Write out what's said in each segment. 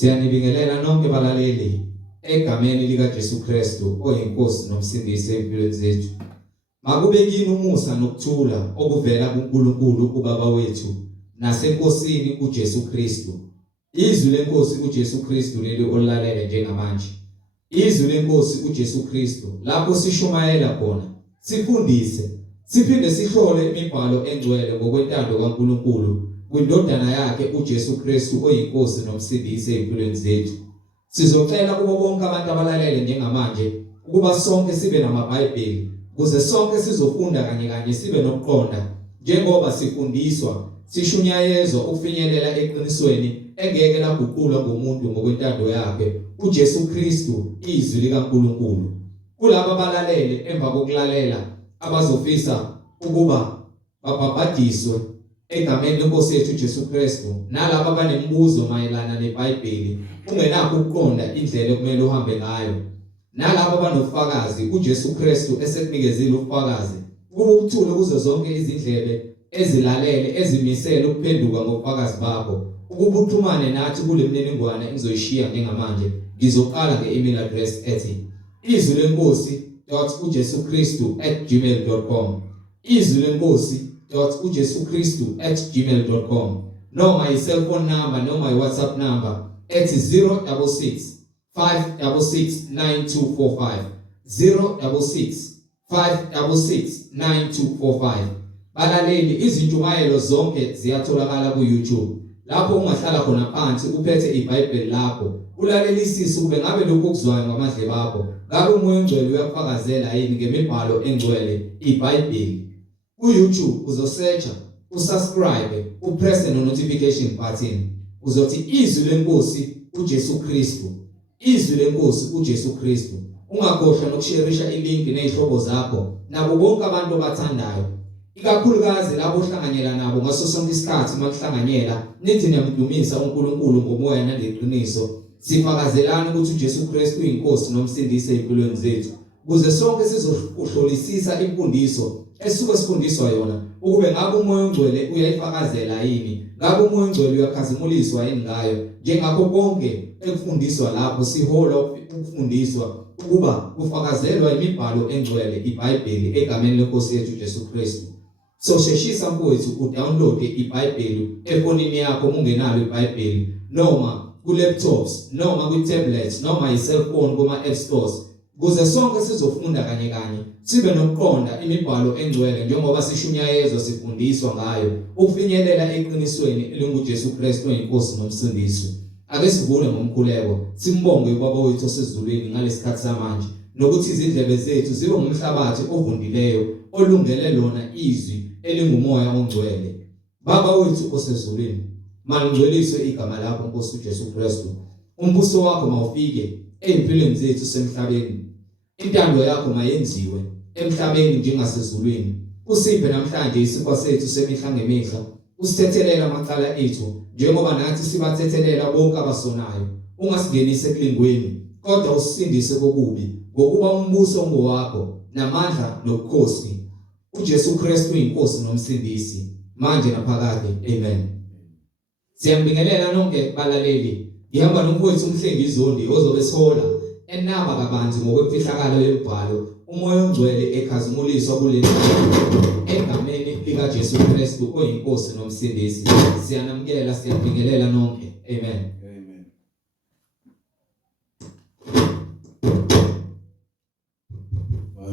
Siyanibingelela nonke balaleli egameni likaJesu Kristu oyinkosi nomsindisi empilweni zethu. Makube kini umusa nokuthula okuvela kuNkulunkulu uBaba wethu nasenkosini uJesu Kristu. Izwi lenkosi uJesu Kristu leli olalele njengamanje. Izwi lenkosi uJesu Kristu lapho sishumayela khona, sifundise, siphinde sihlole imibhalo engcwele ngokwentando kaNkulunkulu kwindodana yakhe uJesu Kristu oyinkosi nomsindisi empilweni zethu. Sizocela kubo bonke abantu abalalele njengamanje ukuba sonke sibe namaBhayibheli ukuze sonke sizofunda kanye sibe nokuqonda njengoba sifundiswa sishunyayezwa ukufinyelela eqinisweni engeke laguqulwa ngomuntu ngokwentando yakhe uJesu Kristu izwi likaNkulunkulu. Kulabo abalalele emva kokulalela abazofisa ukuba babhabhadiswe egameni lenkosi yethu Jesu Kristu, nalabo abanemibuzo mayelana neBhayibheli ungenakho ukuqonda indlela ekumele uhambe ngayo, nalabo abanofakazi uJesu Kristu esekunikezile ubufakazi kube ukuthula kuzo zonke izindlebe ezilalele ezimisela ukuphenduka ngobufakazi bakho, ukuba uxhumane nathi kule mininingwane engizoyishiya njengamanje. Ngizoqala nge-email address ethi izwilenkosi.ujesukristu@gmail.com, izwilenkosi.ujesukristu@gmail.com, noma i-cellphone number noma i-WhatsApp number ethi 066 566 9245, 066 566 9245. Balaleli, izintshumayelo zonke ziyatholakala ku-YouTube. Lapho ungahlala khona phansi uphethe iBhayibheli lakho, ulalelisise kube ngabe lokho okuzwayo ngamadlebe akho ngabe umoya ongcwele uyakufakazela yini ngemibhalo engcwele iBhayibheli. Ku-YouTube uzosearcha, usubscribe, upress the notification button. Uzothi izwi lenkosi uJesu Kristu, izwi lenkosi uJesu Kristu. Ungakhohlwa nokusharisha ilink nezihlobo zakho nabo bonke abantu abathandayo, ikakhulukazi labo ohlanganyela nabo ngaso sonke isikhathi makuhlanganyela nithi niyamdumisa uNkulunkulu ngomoya nangeqiniso. Sifakazelana ukuthi uJesu Kristu uyinkosi nomsindisi empilweni zethu, ukuze sonke sizohlolisisa imfundiso esuke sifundiswa yona, ukube ngabe umoya ongcwele uyayifakazela yini, ngabe umoya ongcwele uyakhazimuliswa yini ngayo. Njengakho konke ekufundiswa lapho sihola ukufundiswa ukuba kufakazelwa imibhalo engcwele iBhayibheli egameni lenkosi yethu Jesu Kristu. So sheshisa mfowethu udownload iBhayibheli efonini yakho ungenalo iBhayibheli, noma ku-laptops noma kwi-tablets noma i-cellphone kuma-app stores, ukuze sonke sizofunda kanye sibe nokuqonda imibhalo engcwele njengoba sishunyayezwa sifundiswa ngayo ukufinyelela eqinisweni elinguJesu Kristu oyinkosi nomsindisi. Ake sivule ngomkhuleko simbonge uBaba wethu osezulwini ngalesikhathi samanje, nokuthi izindlebe zethu zibe ngumhlabathi ovundileyo olungele lona izwi elingumoya ongcwele. Baba wethu osezulwini, malingcweliswe igama lakho Nkosi uJesu Kristu. Umbuso wakho mawufike empilweni zethu semhlabeni, intando yakho mayenziwe emhlabeni njengasezulwini. Usiphe namhlanje isikhwa sethu semihla ngemihla, usithethelela amacala ethu njengoba nathi sibathethelela bonke abasonayo. Ungasingenise ekulingweni kodwa usindise kokubi, ngokuba umbuso ngowakho namandla nobukhosi uJesu Kristu uyinkosi nomsindisi manje naphakade. Amen. Siyambingelela nonke balaleli. Ngihamba nomfowethu umhlengizondi ozobe sihola enaba kabanzi ngokwemfihlakalo yemibhalo umoya ongcwele ekhazimuliswa kule egameni likaJesu Kristu oyinkosi nomsindisi. Siyanamukela, siyabingelela nonke. Amen. Amen.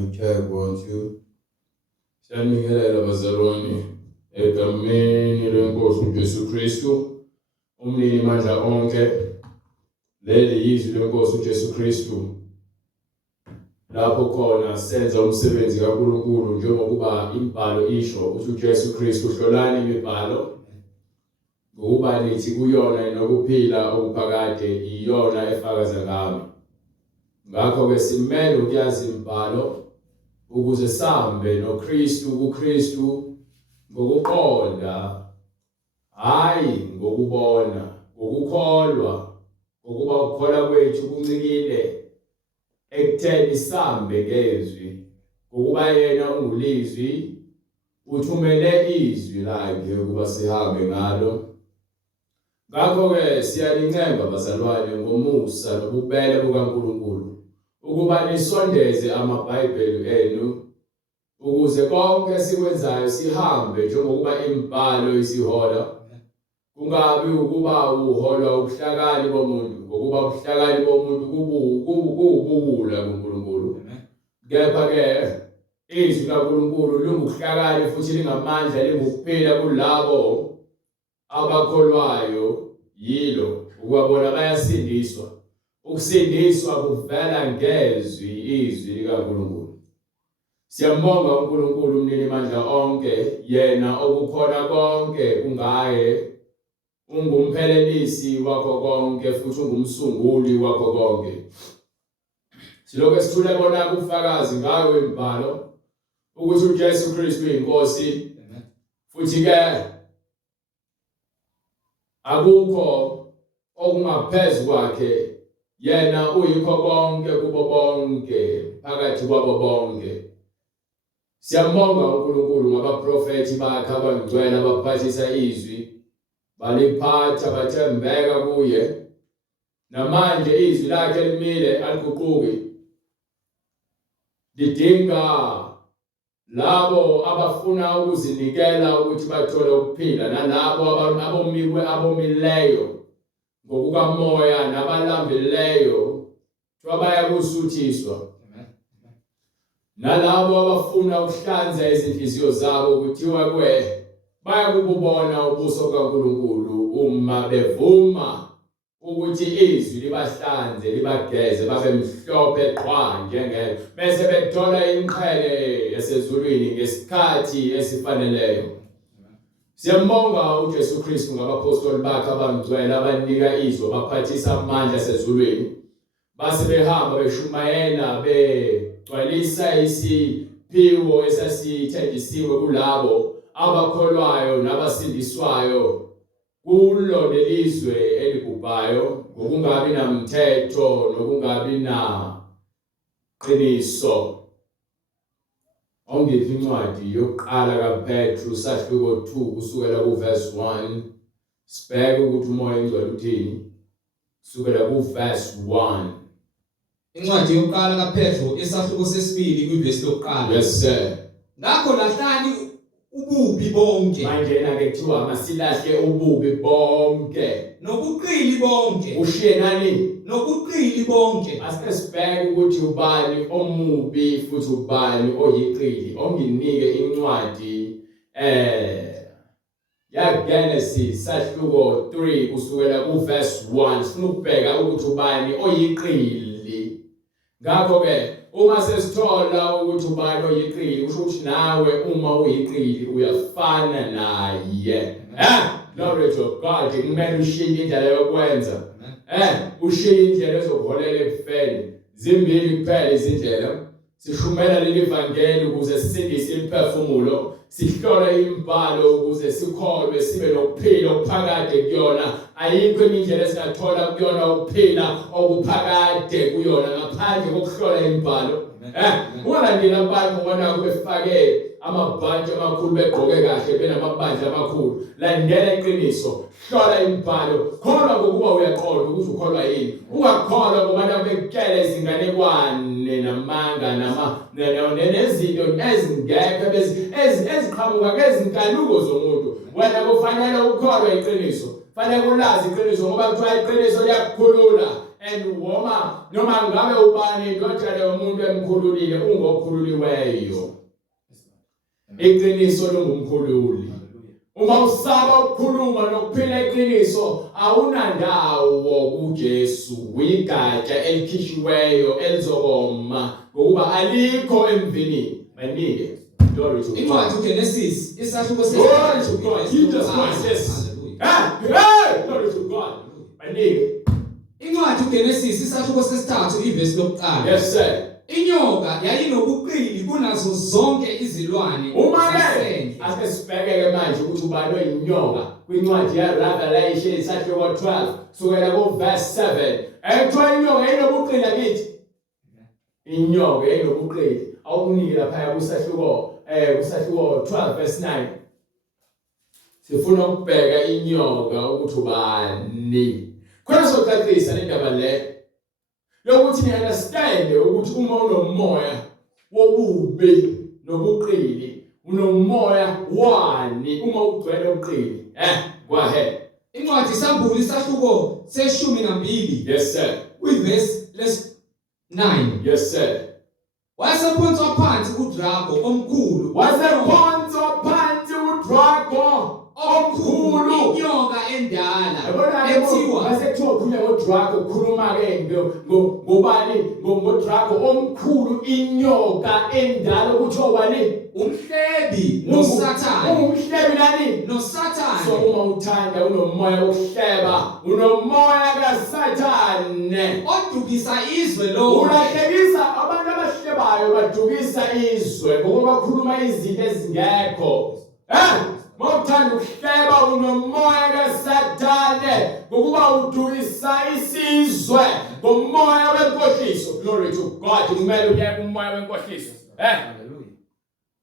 Okay, want you. Siyanibingelela bazalwane egameni lenkosi uJesu Kristu umnini mandla onke. Leli yizwi lenkosi uJesu Kristu lapho khona senza umsebenzi kaNkulunkulu njengokuba imibhalo isho ukuthi uJesu Kristu hlolani imibhalo ngokuba nithi kuyona nokuphila okuphakade iyona efakaza ngami. Ngakho-ke simele ukuyazi imibhalo ukuze sambe noKristu kuKristu ngokuqonda, hayi ngokubona, ngokukholwa, ngokuba ukukholwa kwethu kuncikile ekutheni sambe ngezwi, ngokuba yena ungulizwi uthumele izwi lakhe ukuba sihambe ngalo. Ngakho ke siyalincenga bazalwane ngomusa nobubele bukaNkulunkulu ukuba nisondeze amaBhayibheli enu ukuze konke sikwenzayo sihambe njengokuba imibhalo isihola. Kungabi ukuba uhola ubuhlakani bomuntu ngokuba ubuhlakani bomuntu kubuwula kuNkulunkulu. Kepha ke izwi kaNkulunkulu lingubuhlakani futhi lingamandla lingukuphila kulabo abakholwayo yilo ukubona bayasindiswa. Ukusindiswa kuvela ngezwi izwi likaNkulunkulu. Siyambonga uNkulunkulu umnini mandla onke yena okukhona konke kungaye ungumphelelisi wakho konke futhi ungumsunguli wakho konke. Silokho sithule bona kufakazi ngayo imibhalo ukuthi uJesu Kristu inkosi futhi ke akukho okungaphezu kwakhe yena uyikho konke kubo bonke phakathi kwabo bonke. Siyambonga uNkulunkulu ngabaprofeti bakhe abangcwele abaphathisa izwi baliphatha bathembeka kuye namanje izwi lakhe limile aliguquki lidinga labo abafuna ukuzinikela ukuthi bathole ukuphila nalabo abomileyo ngokukamoya nabalambileyo twabaya kusuthiswa nalabo abafuna ukuhlanza izinhliziyo zabo kuthiwa bayakubona ubuso kaNkulunkulu uma bevuma ukuthi izwi libahlanze libageze babe mhlophe qwa njengelo bese bethola inqhele yasezulwini ngesikhathi esifaneleyo. Siyambonga uJesu Kristu ngabapostoli bakhe abangcwele abanika izwi baphathisa amandla asezulwini base behamba beshumayela begcwalisa isiphiwo esasithenjisiwe kulabo abakholwayo nabasindiswayo kulo lelizwe elibhubhayo ngokungabi namthetho nokungabi na qiniso. Ongiphi incwadi yokuqala kaPetru sahluko 2 kusukela kuverse 1 sibheke ukuthi umoya engcwele uthini kusukela kuverse 1. Incwadi yokuqala kaPetru isahluko sesibili kwivesi lokuqala. Yes sir. Ngakho lahlani ububi bonke. Manje ke kuthiwa masilahle ububi bonke nobuqili bonke. Ushiye nani? Nobuqili bonke. Asike sibheke ukuthi ubani omubi futhi ubani oyiqili. Onginike incwadi ya Genesis sahluko 3 kusukela kuverse 1 sifuna ukubheka ukuthi ubani oyiqili. Ngakho ke uma sesithola ukuthi ubani oyiqili kusho ukuthi nawe uma uyiqili uyafana naye. Glory to God. Kumele ushiye indlela yokwenza. Ushiye indlela ezokuholela ekufeni. Zimbili kuphela izindlela. Sishumela leli vangeli ukuze sisindise imphefumulo. Sihlole imibhalo ukuze sikholwe sibe nokuphila okuphakade kuyona. Ayikho indlela esingathola kuyona ukuphila okuphakade kuyona ngaphandle kokuhlola imibhalo. Ungalandela abantu ubona kubefake amabhantshi amakhulu begqoke kahle benamabandla amakhulu. Landela iqiniso, hlola imibhalo, kholwa ngokuba uyaqonda ukuthi ukholwa yini. Ungakholwa ngoba nabekele izinganekwane namanga nezinto ezingekho eziqhamuka ngezinkanuko zomuntu. Wena kufanele ukholwe iqiniso. Fanele ulazi iqiniso ngoba kuthiwa iqiniso liyakukhulula. And noma ngabe ubani indodana yomuntu emkhululile ungokhululiweyo. Iqiniso lingumkhululi. Uma usaba ukukhuluma nokuphila iqiniso awunandawo kuJesu. Uyigatsha elikhishiweyo elizokoma ngokuba alikho emvinini. Manike. Glory to God. Incwadi uGenesis isahluko Glory to God. Jesus Christ. Glory to God. Manike. Incwadi uGenesis isahluko sesithathu ivesi lokuqala. Yes sir. Inyoka yayinobuqili kunazo zonke izilwane. Uma ke ake sibheke manje ukuthi ubani oyinyoka kwincwadi ya Revelation isahluko 12 kusukela ku verse 7. Ekuthiwa inyoka inobuqili akithi. Inyoka inobuqili. Awukunike lapha kusahluko 12 verse 9. sifuna ukubheka inyoka ukuthi ubani. Khona sokucacisa le ndaba le lokuthi ni understand ukuthi uma unomoya wobubi nobuqili unomoya wani uma ugcwele ubuqili. Go ahead. Incwadi isambulu isahluko seshumi nambili. Yes sir. Verse 9. Yes sir. Wayesephonswa phansi uDrago omkhulu. Wasephonswa phansi uDrago omkhulu. Inyoka endala ethiwa wasekuthiwa khuluma ngoDrago khuluma ke ngobani ngoDrago omkhulu inyoka endala ukuthi obani umhlebi noSathane. Umhlebi nani noSathane. So uma uthanda unomoya wokuhleba unomoya kaSathane odukisa izwe lonke. Ulahlekisa abantu abahlebayo badukisa izwe ngoba bakhuluma izinto ezingekho. Mawuthanda ukuhleba unomoya kaSathane ngokuba udukisa isizwe ngomoya wenkohliso. Glory to God. Kumele uyeke umoya wenkohliso. Hallelujah.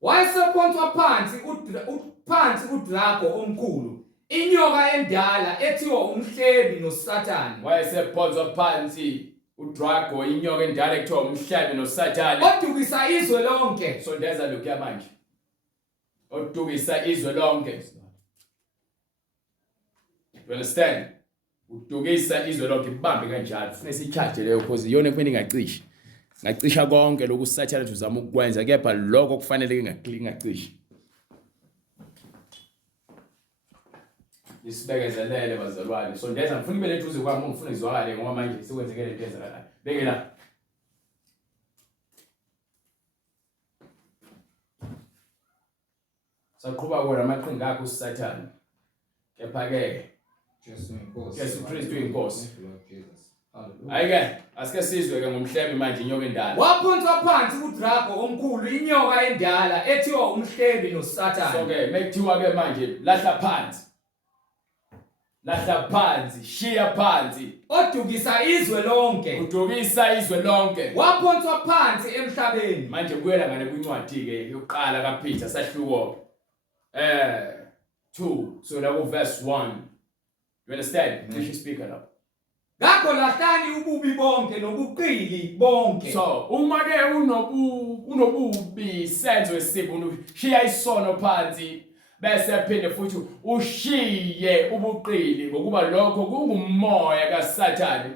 Wayesephonswa phansi uDrago omkhulu. Inyoka endala ethiwa umhlebi noSathane. Wayesephonswa phansi uDrago inyoka endala ethiwa umhlebi noSathane. Odukisa izwe lonke. Sondeza lokhu yamanje. Udukisa izwe lonke. You understand? Udukisa izwe lonke ibambe kanjalo. Ufune sicharge leyo because iyona ekumele ingacishi. Ngacisha konke lokhu uSathane uzama ukukwenza kepha lokho kufanele ingacishi. Isibekezelele bazalwane. Sondeza ngifuna ibe lethuze kwami ngifuna izwakale ngoba manje sekwenzeke lento ezakala. Beke la. Saqhuba kona amaqhinga akho uSathane. Kepha ke Yesu Kristu inkosi. Ayike asike sizwe ke ngomhlebi manje inyoka endala. Waphonswa phansi uDrago omkhulu inyoka endala ethiwa umhlebi noSathane. So ke mekuthiwa ke manje lahla phansi. Lahla phansi, shiya phansi. Odukisa izwe lonke. Udukisa izwe lonke. Waphonswa phansi emhlabeni. Manje kuyela ngane kwincwadi ke yokuqala kaPeter sahluko 2 so la verse 1. You understand? Cishe speaker lapho. Ngakho lahlani ububi bonke nobuqili bonke. So uma ke unobubi senzo esibu shiya isono phansi bese phinde futhi ushiye ubuqili ngokuba lokho kungumoya kaSathane.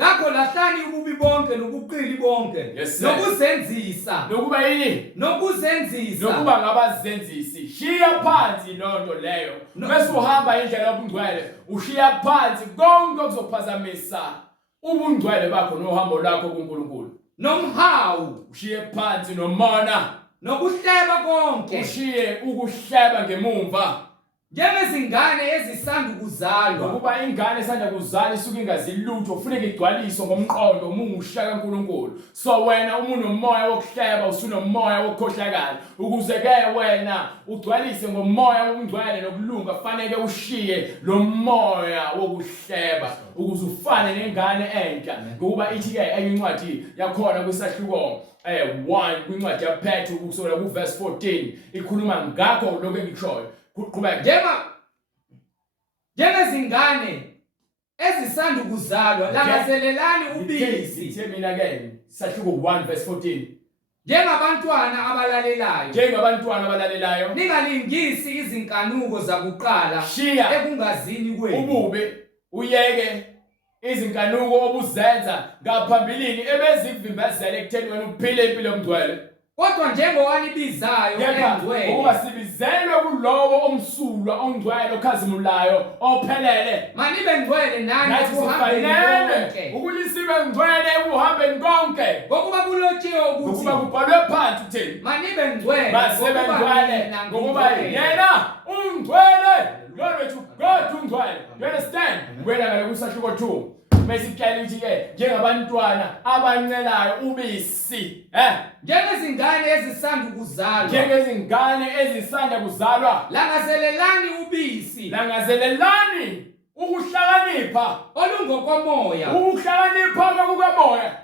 Ngakho lahlani ububi bonke nobuqili bonke. Yes, nokuzenzisa. Nokuba yini? Nokuzenzisa. Nokuba ngabazenzisi. Shiya phansi lonto leyo. Bese uhamba indlela yobungcwele. Ushiya phansi konke okuzophazamisa ubungcwele bakho nohambo lakho kuNkulunkulu. Nomhawu ushiye phansi nomona. Nokuhleba konke. Ushiye ukuhleba ngemumva. Njengezingane ezisanda kuzalwa. Ngokuba ingane esanda kuzalwa isuke ingazilutho kufuneka igcwaliswe ngomqondo omusha kaNkulunkulu. So wena unomoya wokuhleba usunomoya wokukhohlakala ukuze ke wena ugcwalise ngomoya wobungcwele nokulunga kufanele ushiye lo moya wokuhleba ukuze ufane nengane enhla ngokuba ithi ke eyincwadi yakhona kwisahluko 1 kwincwadi yaPetru ukusukela ku verse 14 ikhuluma ngakho lokho engikushoyo. Kuqhubeka njengezingane ezisanda kuzalwa langazelelani ubisi. Ithe mina ke sahluko 1 verse 14 njengabantwana abalalelayo ningalingisi izinkanuko zakuqala ekungazini kwenu ububi uyeke izinkanuko obuzenza ngaphambilini ebezivimbezela ekutheni wena uphile impilo yomngcwele. Kodwa njengowanibizayo engcwele ukuba sibizelwe kulowo omsulwa ongcwele okhazimulayo ophelele manibe ngcwele nani kuhambeni konke ukulisibe ngcwele ukuhambeni konke ngokuba kulotshiwe ukuthi ukuba kubhalwe phansi utheni manibe ngcwele basebe ngcwele ngokuba yena ungcwele. Glory to God ungcwele. You understand? Wena ngale kusahluko 2 mesikhala ukuthi ke njengabantwana abancelayo ubisi njengezingane ezisanda kuzalwa langazelelani ubisi langazelelani ukuhlakanipha olungokomoya ukuhlakanipha kokumoya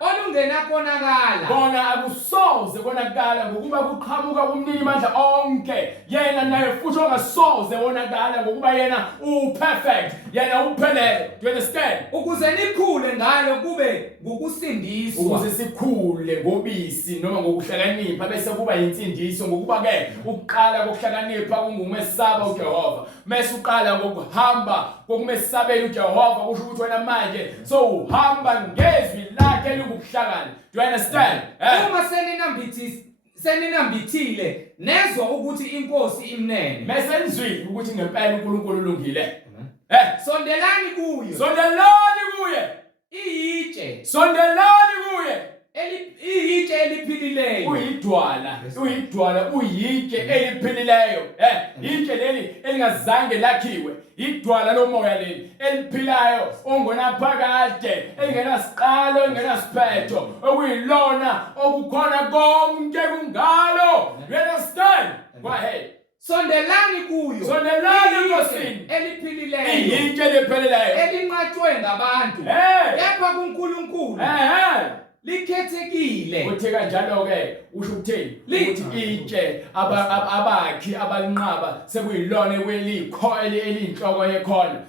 olungena konakala Bona akusoze konakala ngokuba kuqhamuka kumnini mandla onke yena naye futhi ongasoze wonakala ngokuba yena uperfect yena uphelele. Do you understand? ukuze nikhule ngalo kube ngokusindiswa Ukuze sikhule ngobisi noma ngokuhlakanipha bese kuba insindiso ngokuba ke ukuqala kokuhlakanipha kungumesaba uJehova. Mase uqala ngokuhamba kokumesabela uJehova kusho ukuthi wena manje so uhamba ngezwi lakhe elingukuhlakana. Do you understand? uma seninambithile nezwa ukuthi inkosi imnene Mase nizwile ukuthi ngempela uNkulunkulu ulungile. sondelani kuyo Sondelani kuye. iyitshe Sondelani kuye. iyitshe eliphilileyo Uyidwala uyitshe eliphilileyo. Itshe leli elingazange lakhiwe. Idwala lomoya leli eliphilayo ongona phakade elingenasiqalo engenasiphetho okuyilona okukhona konke kungalo. You understand? Go ahead. sondelani kuyo Sondelani enkosini. eliphilileyo Iyitshe elipheleleyo. elinqatshwe ngabantu kepha kuNkulunkulu likhethekile. Uthe kanjalo ke usho ukuthini ukuthi itshe abakhi abanqaba sekuyilona kwelikhole elinhloko yekhona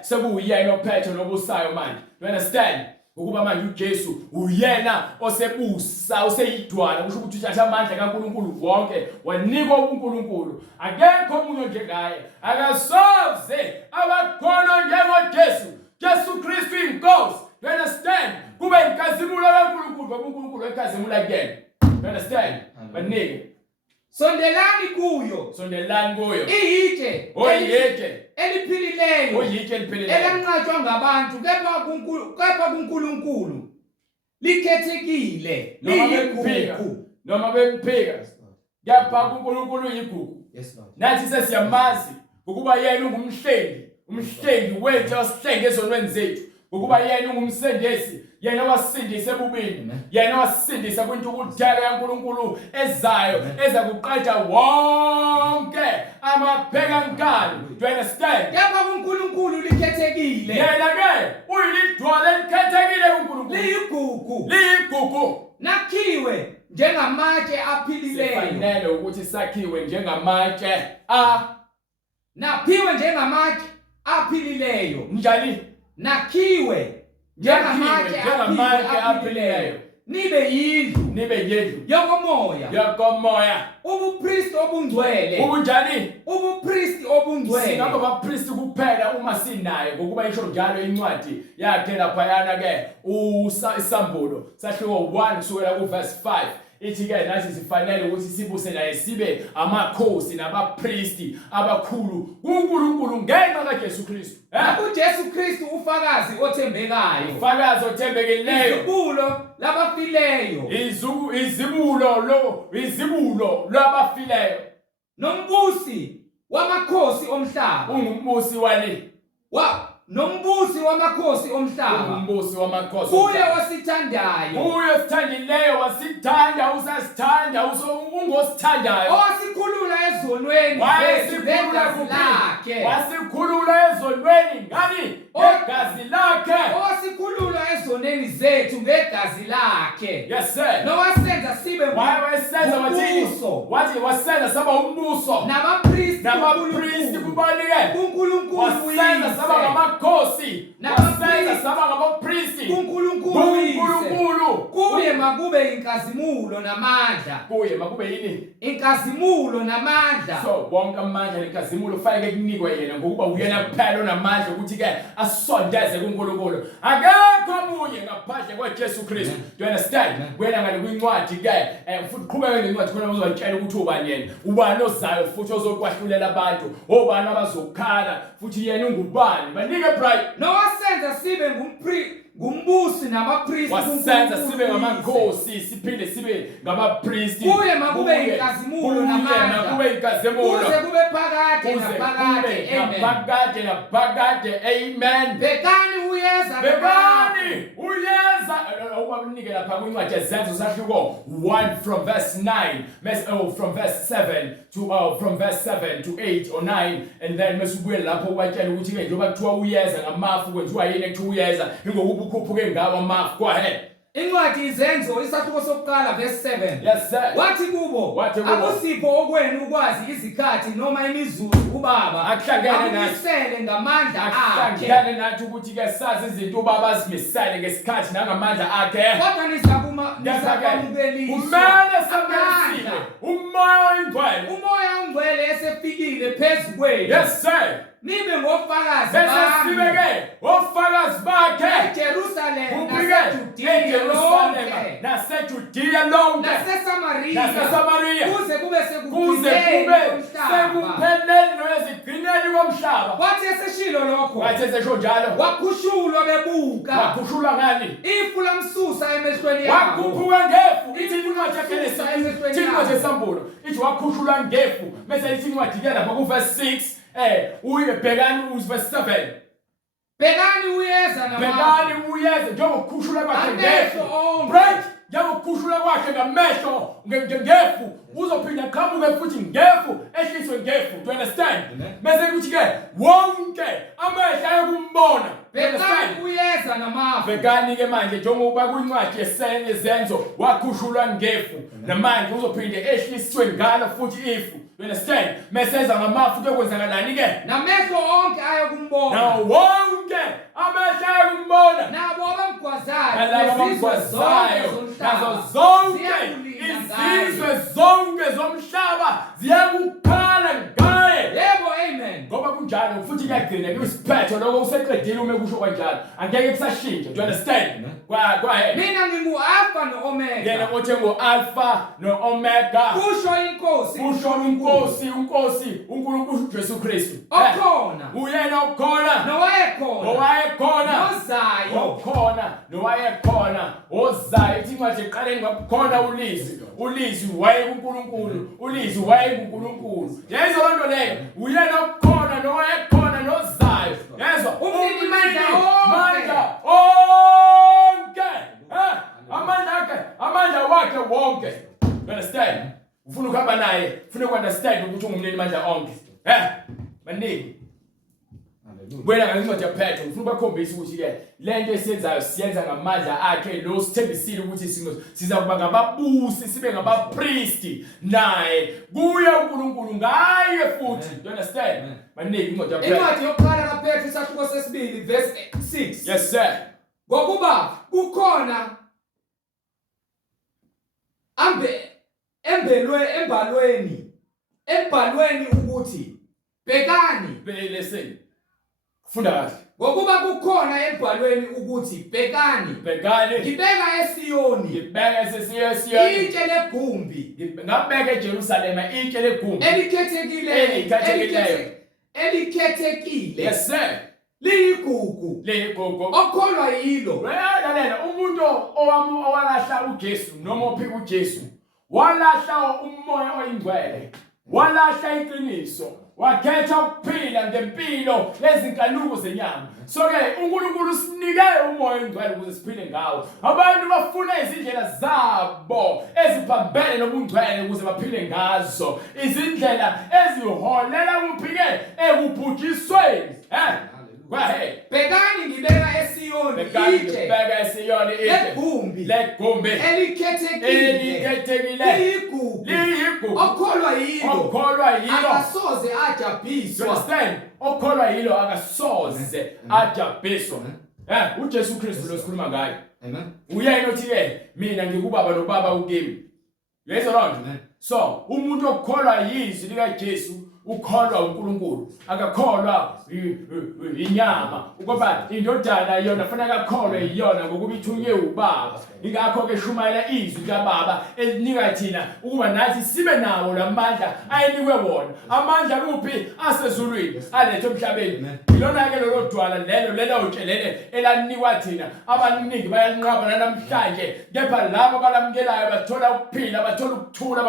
sekuyena ophethe nobusayo manje. You understand? Ukuba manje uJesu uyena osebusa oseyidwala kusho ukuthi uthatha amandla kaNkulunkulu wonke wanikwa uNkulunkulu. Akekho umuntu njengaye akasoze abakhona njengoJesu. Jesu Kristu inkosi. You understand? Kube inkazimulo kaNkulunkulu ngoba uNkulunkulu enkazimula kuyena. You understand? Banike. Sondelani kuyo iyitshe eliphilileyo elanqatshwa ngabantu kepha kuNkulunkulu likhethekile liyigugu noma bemphika kepha kuNkulunkulu yigugu. Nathi sesiyamazi ukuba yena umhlengi wethu osihlenga ezonweni zethu ukuba yena ungumsindisi yena wasindisa ebubini yena wasindisa kwintukudala kaNkulunkulu ezayo eza kuqeda wonke amapheka nkani. Do you understand? kepha kuNkulunkulu likhethekile Yena ke uyilidwala elikhethekile kuNkulunkulu liyigugu nakhiwe njengamatshe aphilileyo fanele ukuthi sakhiwe njengamatshe naphiwe njengamatshe aphilileyo njani nakhiwe njengamatshe aphilileyo nibe yindlu yokomoya ubupristi obungcwele ubunjani ubupristi obungcwele singaba abapristi kuphela uma sinayo ngokuba isho njalo incwadi yakhe laphayana ke isambulo sahluko 1 kusukela ku verse 5 ithi ke nathi sifanele ukuthi sibuse naye sibe amakhosi nabapristi abakhulu kuNkulunkulu ngenxa kaJesu Kristu. uJesu Kristu ufakazi othembekayo othembekileyo izibulo labafileyo izibulo labafileyo nombusi wamakhosi omhlaba ungumbusi nombusi wamakhosi omhlaba kuye wasithandileyo wasithanda usasithanda ungosithandayo owasikhulula ezonweni ngani ngegazi lakhe owasikhulula ezonweni zethu ngegazi lakhe. Yes sir. Nowasenza sibe wasenza saba umbuso nabapristi kubalike kuNkulunkulu wasenza saba ngamakhosi wasenza saba ngabapristi kuNkulunkulu kuye makube inkazimulo namandla yini inkazimulo namandla so wonke amandla lenkazimulo kufanele kunikwe yena ngokuba uyena kuphela onamandla ukuthi ke asondeze kuNkulunkulu akekho omunye ngaphandle kwaJesu Kristu. Do you understand? Wena ngale kwincwadi ke futhi qhubeka nencwadi khona uzotshela ukuthi ubani yena ubani ozayo futhi ozokwahlulela abantu obani abazokhala futhi yena ungubani banike bright nowasenza sibe ngumbusi nabapristi wasenza sibe ngamakhosi siphinde sibe ngabapristi kuye makube inkazimulo namandla kube inkazimulo kuze kube phakade naphakade amen. Bekani uyeza awubanike lapha kwincwadi yezenzo sahluko 1 from verse 9 from verse 7 to from verse 7 to 8 or 9 and then mesubuye lapho ubatshela ukuthi ke njengoba kuthiwa uyeza ngamafu kwenziwa yini ekuthiwa uyeza ingokuba ukhuphuke ngawo amafu. Go ahead. Incwadi izenzo isahluko sokuqala verse 7. Yes sir. Wathi kubo akusipho okwenu ukwazi izikhathi noma imizuzu ubaba akumisele ngamandla akhe. Akuhlangene nathi ukuthi ke sazi izinto ubaba azimisele ngesikhathi nangamandla akhe. Kodwa nizakwamukela kumele sabelisile umoya oyingcwele. Umoya ongcwele esefikile phezu kwenu. Yes sir. Nibe ngofakazi bese bami. sibeke ofakazi bakhe Jerusalem naseJudiya lonke naseSamaria kuze kube sekupheleni noyezigcineni komhlaba. Wathi eseshilo lokho wathi esesho njalo wakhushulwa bebuka. Wakhushulwa ngani? Ifu lamsusa emehlweni yabo. Wakhuphuka ngefu. Ithi incwadi yakhe incwadi esambulo ithi wakhushulwa ngefu. Bese ithi incwadi ke lapha ku verse 6 uyebhekani verse 7. Bhekani uyeza njengokukhushula kwakhe ngefu. Break njengokukhushula kwakhe ngamehlo ngefu uzophinda qhamuke futhi ngefu ehliswe ngefu. Do you understand? Bese kuthi ke wonke amehlo ayakumbona. Bhekani uyeza namafu. Bhekani ke manje njengoba kwincwadi yezenzo wakhushulwa ngefu namanje uzophinda ehliswe ngalo futhi ifu. You understand? Meseza ngamafu kuyokwenzakalani ke? Namehlo onke ayakumbona. Na wonke amehlo ayakumbona. Nabo abamgwazayo nazo zonke izizwe zonke zomhlaba ziyakukhala ngaye. Yebo, amen. Ngoba kunjalo futhi kuyagcina kuyisiphetho lokho useqedile uma kusho kanjalo. Angeke kusashintsha. Do you understand? Kwaye mina ngingu-alpha no-omega. Yena othe ngo-alpha no-omega. Kusho inkosi. Unkosi uNkulunkulu Ujesu Kristu. Okhona. Uyena okhona. Nowayekhona. Ozayo. Ithi incwadi eqaleni kwakukhona ulizwi waye kuNkulunkulu. Ulizwi waye kuNkulunkulu. Yezwa loo nto leyo. Uyena okhona nowayekhona nozayo. Yezwa umnini mandla onke. Amandla wakhe wonke. You understand? Ufuna ukuhamba naye, ufuna ukunderstand ukuthi ungumnini mandla onke. Maningi. Wena ngalincwadi yaphetho ufuna ukukhombisa ukuthi ke lento esiyenzayo siyenza ngamandla akhe lo sithembisile ukuthi sizakuba ngababusi sibe ngabapriesti naye kuye uNkulunkulu ngaye futhi. Do you understand? Maningi incwadi yaphetho. Incwadi yokuqala kaPetru isahluko sesibili verse 6. Yes sir. Ngokuba kukhona embalweni ukuthi bhekani. Listen. Funda kahle. Ngokuba kukhona embalweni ukuthi bhekani. Ngibeka eSiyoni. Itshe legumbi. Ngabeka eJerusalema itshe legumbi. Elikhethekile. Yes sir. Liyigugu. Okholwa yilo. Lalela umuntu owalahla uJesu noma ophika uJesu. Walahla umoya oyingcwele. Walahla iqiniso. Wakhetha ukuphila ngempilo lezinkanuko zenyama. So ke uNkulunkulu usinike umoya oyingcwele ukuze siphile ngawo. Abantu bafuna izindlela zabo eziphambene nobungcwele ukuze baphile ngazo. Izindlela eziholela kuphike ekubhujisweni. Bhekani ngibeka eSiyoni legumbi elikhethekile liyigugu okholwa yilo akasoze ajabhiswa. Okholwa yilo akasoze ajabhiswa. uJesu Kristu lo sikhuluma ngaye. Uyena othi ke mina ngikubaba nobaba ukimi. Yezwa lonke. So umuntu okholwa yizwi likaJesu ukholwa uNkulunkulu akakholwa inyama ukuba indodana yona fanele akakholwe iyona ngokuba ithunye ubaba. Ingakho ke shumayela izwi kaBaba elinika thina ukuba nathi sibe nawo lamandla ayinikwe wona. Amandla kuphi? Asezulwini alethe emhlabeni. Ilona ke lelo dwala lelo utshelele elanikwa thina. Abaningi bayalinqaba namhlanje kepha labo balamukelayo bathola ukuphila, bathola ukuthula,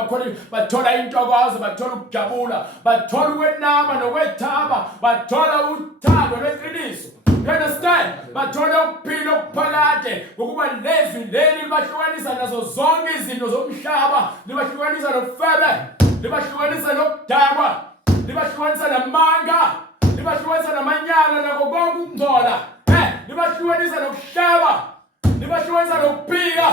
bathola intokozo, bathola ukujabula, bathola ukwenama nokwethaba, bathola uthando lweqiniso. You understand? Bathola ukuphila okuphakade ngokuba lezwi leli libahlukanisa nazo zonke izinto zomhlaba, libahlukanisa nofebe, libahlukanisa nokudakwa, libahlukanisa namanga, libahlukanisa namanyala nakho konke ukungcola, libahlukanisa nokuhleba, libahlukanisa nokuphika,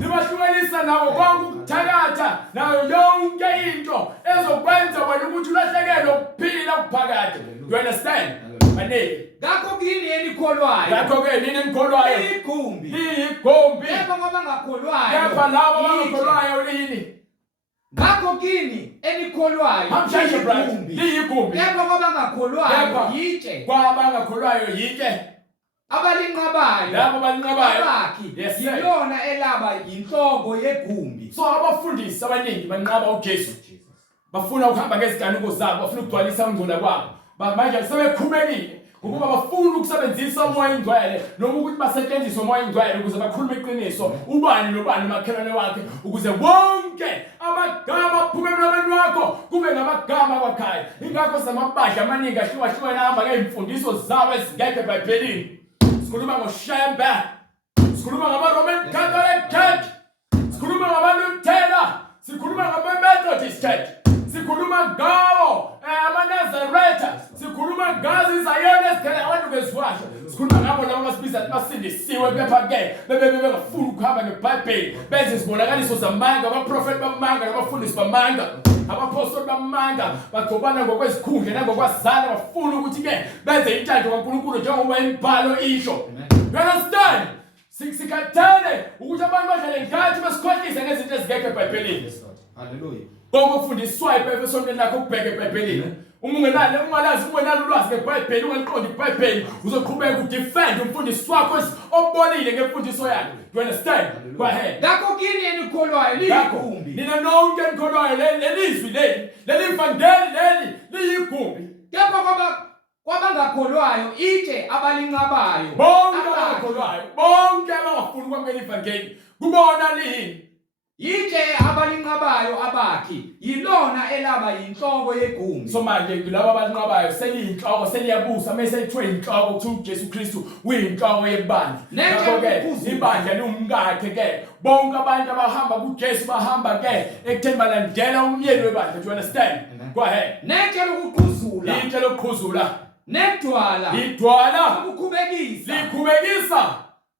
libahlukanisa nabo konke ukuthakatha nayo yonke into ezokwenza wena ukuthi ulahlekelwe ukuphila okuphakathi. You understand? Maneke ngakho kini enikholwayo, ngakho ke nini enikholwayo igumbi, igumbi, kepha ngabangakholwayo, kepha labo abangakholwayo lini. ngakho kini enikholwayo, Hamsheshe brother, igumbi, igumbi, kepha ngabangakholwayo, yitshe, kwabangakholwayo yike, abalinqabayo, labo abalinqabayo. abakhi, Yes, sir. yilona elaba yinhloko yegumbi. So abafundisi abaningi banqaba uJesu, bafuna ukuhamba ngeziganuko zabo, bafuna ukugcwalisa ukungcola kwabo. Manje sebekhulekile ukuba bafuna ukusebenzisa umoya ingcwele noma ukuthi basetshenziswe umoya ingcwele ukuze bakhulume iqiniso ubani nobani umakhelwane wakhe, ukuze wonke amagama aphume emlomeni wakho kube ngamagama akwakhaya. Ingakho samabandla amaningi ahlukahlukene ahamba ngezimfundiso zabo ezingekho eBhayibhelini. Sikhuluma ngoShembe, sikhuluma ngama-Roman Catholic Church, sikhuluma ngama-Luthela, sikhuluma ngama-Methodist Church, sikhuluma ngawo amaNazaretha, sikhuluma ngazo izayona ezigcwele abantu bezwasho, sikhuluma ngabo labo abasibiza basindisiwe, kepha-ke bengafuni ukuhamba ngeBhayibheli, benze izibonakaliso zamanga, abaprofeti bamanga nabafundisi bamanga, abapostoli bamanga, bagcobana ngokwezikhundla nangokwazana, bafuna ukuthi-ke benze intando kaNkulunkulu njengoba imibhalo isho. You understand? Sikhathele ukuthi abantu badlale ngathi besikhohlise ngezinto ezingekho eBhayibhelini. Hallelujah. Konke okufundiswayo esontweni lakho ukubheka eBhayibhelini. Uma ungalazi ulwazi ngeBhayibheli, ungaliqondi iBhayibheli, uzoqhubeka udefend umfundisi wakho obonile ngemfundiso yakhe. You understand? Go ahead. Ngakho kini enikholwayo, liyigumbi, Nina nonke enikholwayo lelizwi leli ivangeli liyigumbi. kepha kwabangakholwayo, itshe, abalinqabayo, Bonke abangakholwayo, bonke abangafuni ukwamukela ivangeli, kubona lini. yitshe, abalinqabayo, abakhi, yilona elaba yinhloko yegumbi. So manje laba abanqabayo seliyinhloko, seliyabusa mase selithwe inhloko ukuthi uJesu Kristu uyinhloko yebandla. Ngakho-ke ibandla liwumkakhe ke. Bonke abantu abahamba kuJesu bahamba ke ekutheni balandela umyeni webandla. Do you understand? Go ahead. Netshe lokuqhuzula, Into lokuzula, nedwala, idwala ukukhubekisa, likhubekisa,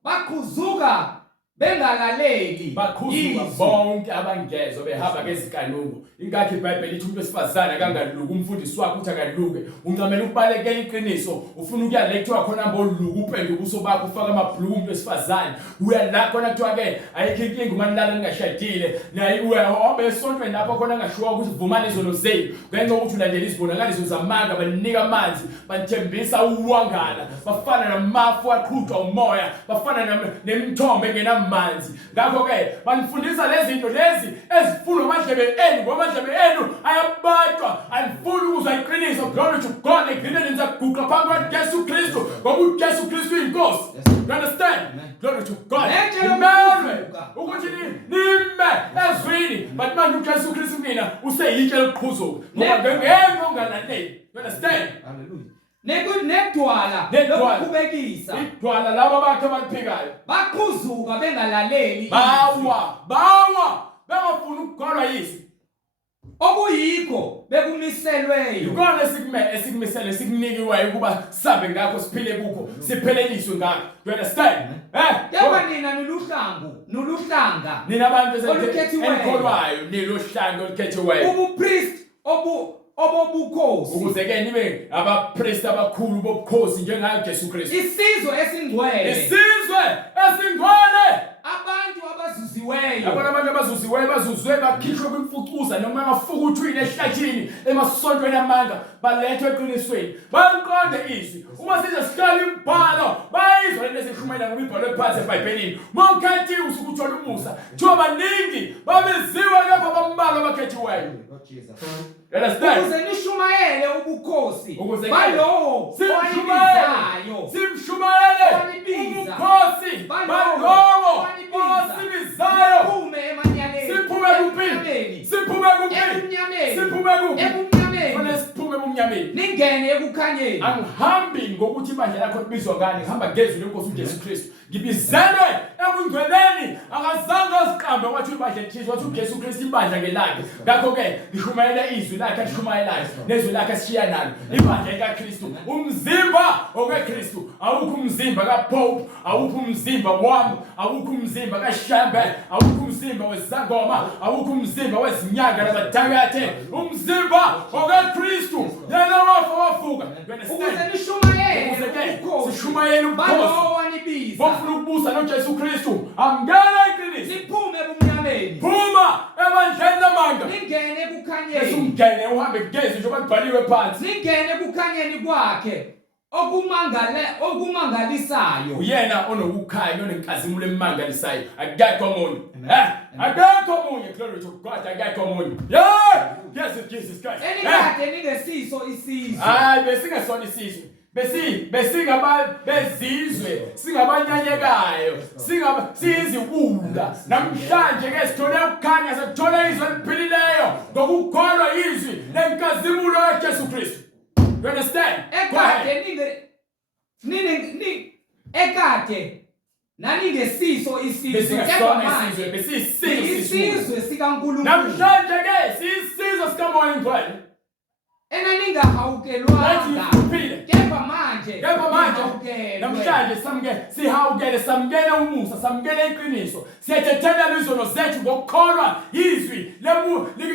baqhuzuka bengalaleli, bakhuzuka izwi. bonke abangezwa behamba ngezikanuko. Ingakho iBhayibheli ithi umuntu wesifazane akangaluki, umfundisi wakho uthi akaluke, uncamela ukubalekela iqiniso, ufuna ukuya la kuthiwa khona mboluka upende ubuso bakho ufaka amabhluku umuntu wesifazane, uya la khona kuthiwa-ke ayikho inkinga umanilala ningashadile, naye uhambe esontweni lapho khona angashiwa ukuthi vumani izono zenu ngenxa yokuthi ulandela izibonakaliso zamanga, banika amanzi, bathembisa uwangala, bafana namafu aqhutshwa umoya, bafana nemithombo engenamanzi. Ngakho-ke banifundisa lezi zinto lezi ezifuna amadlebe enu, ngoba amadlebe enu ayabatshwa, anifuni ukuzwa iqiniso. Glory to God. Ekugcineni nizaguqa phambi kukaJesu Kristu ngoba uJesu Kristu uyinkosi. You understand? Glory to God. Nimelwe ukuthi nime ezwini, but manje uJesu Kristu mina useyitshe lokuqhuzuka ngoba ngeke ungalaleli. You understand? Hallelujah. Nedwala lokukhubekisa, idwala laba abakhe abaliphikayo baqhuzuka bengalaleli, bawa bengafuni ukukholwa yizwi okuyikho bekumiselweyo. ikona esikumisele sikunikiweyo ukuba sabe ngakho siphile kukho sipheleliswe ngakho. You understand? Kepha nina nuluhlanga, nina abantu olukhethiweyo, enikholwayo nilohlanga olukhethiweyo, ubupriest obobukhosi, ukuze-ke nibe abapriest abakhulu bobukhosi njengayo Jesu Kristu, isizwe esingcwele, isizwe esingcwele, abantu abazuziweyo, yabona abantu abazuziweyo bazuzwe bakhishwe kwimfucuza noma emafukuthwini ehlathini emasontweni amanga, balethwe eqinisweni, baliqonde izwi. Uma size sihlala imibhalo bayizwa lento esishumayela ngoba ibhalo ephansi eBhayibhelini. Uma ukhethiwe usuke uthola umusa, kuthiwa baningi babiziwe kepha bambalwa abakhethiweyo. Understand? ukuze nishumayele ubukhosi Ukuze balowo owayibizayo, simshumayele ubukhosi balowo osibizayo. siphume emanyaleni, Siphume kuphi? Siphume kuphi? ebumnyameni, Siphume kuphi? ebumnyameni, Kufanele siphume ebumnyameni. ningene ekukhanyeni. Angihambi ngokuthi ibandla lakho libizwa ngani, ngihamba ngezwi lenkosi uJesu Kristu. Ngibizelwe ebungcweleni akazange aziqambe wathi ibandla eThixo wathi uJesu Kristu ibandla ngelakhe ngakho ke lishumayela izwi lakhe lishumayelayo nezwi lakhe sishiya nalo ibandla likaKristu umzimba okaKristu awukho umzimba kaPope awukho umzimba wami awukho umzimba kaShembe awukho umzimba wezangoma awukho umzimba wezinyanga nabadakathe umzimba okaKristu yena wafuka ukuze nishumayele sishumayela ubukhosi bawanibiza bofuna ukubusa noJesu Kristu amngena iqiniso niphume ebumnyameni phuma ebandleni lamanga ningene kukhanyeni esungene uhambe kugezi njengoba kubhaliwe phansi ningene kukhanyeni kwakhe okumangalisayo uyena onokukhanya onenkazimulo emangalisayo akekho omunye akekho omunye glory to God akekho omunye yes Jesus Christ enikade ningesiso isizwe hayi besingesona isizwe bezizwe singabanyanyekayo siyiziwula namhlanje ke sithole ukukhanya sithole izwi eliphilileyo ngokukholwa izwi lenkazimulo kaJesu Kristu. You understand? Ekade naningesiso isizwe isizwe sikaNkulunkulu namhlanje ke siyisizwe sikamoya ngcwele enaningahawukelwanga kepha manje namhlanje samukele umusa samukele iqiniso siyethethela izono zethu ngokukholwa izwi